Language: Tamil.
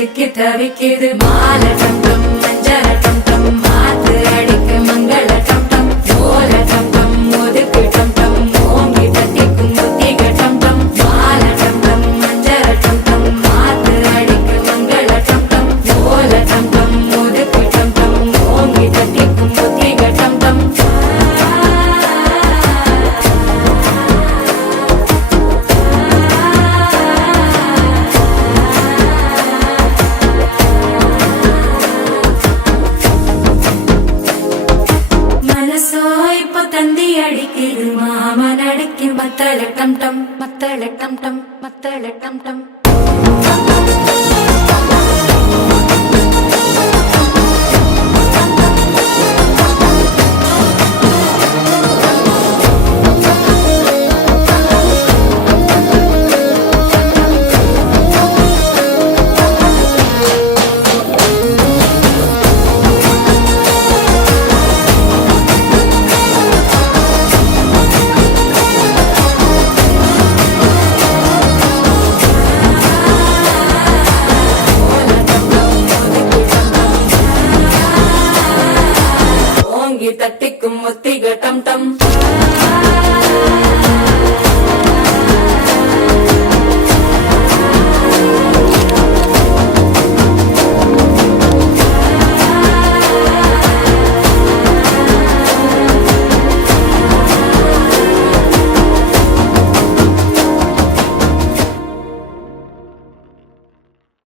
சிக்கி தவிக்கிது மால டம் டம் மஞ்சள டம் டம் மாத்து அடிக்க மங்கள டம் டம் ஓல டம் டம் ஒதுக்கு டம் டம் ஓங்கி தட்டிக்கும் புத்திக டம் டம் மால டம் டம் மஞ்சள டம் டம் மாத்து அடிக்க மங்கள டம் டம் ஓல டம் டம் ஒதுக்கு டம் டம் ஓங்கி தட்டிக்கும் புத்திக டம் டம் மனசோ இப்ப தந்தி அடிக்குது மாமன் அடிக்கு மத்தள டம் டம் மத்தள டம் டம் மத்தள டம் டம்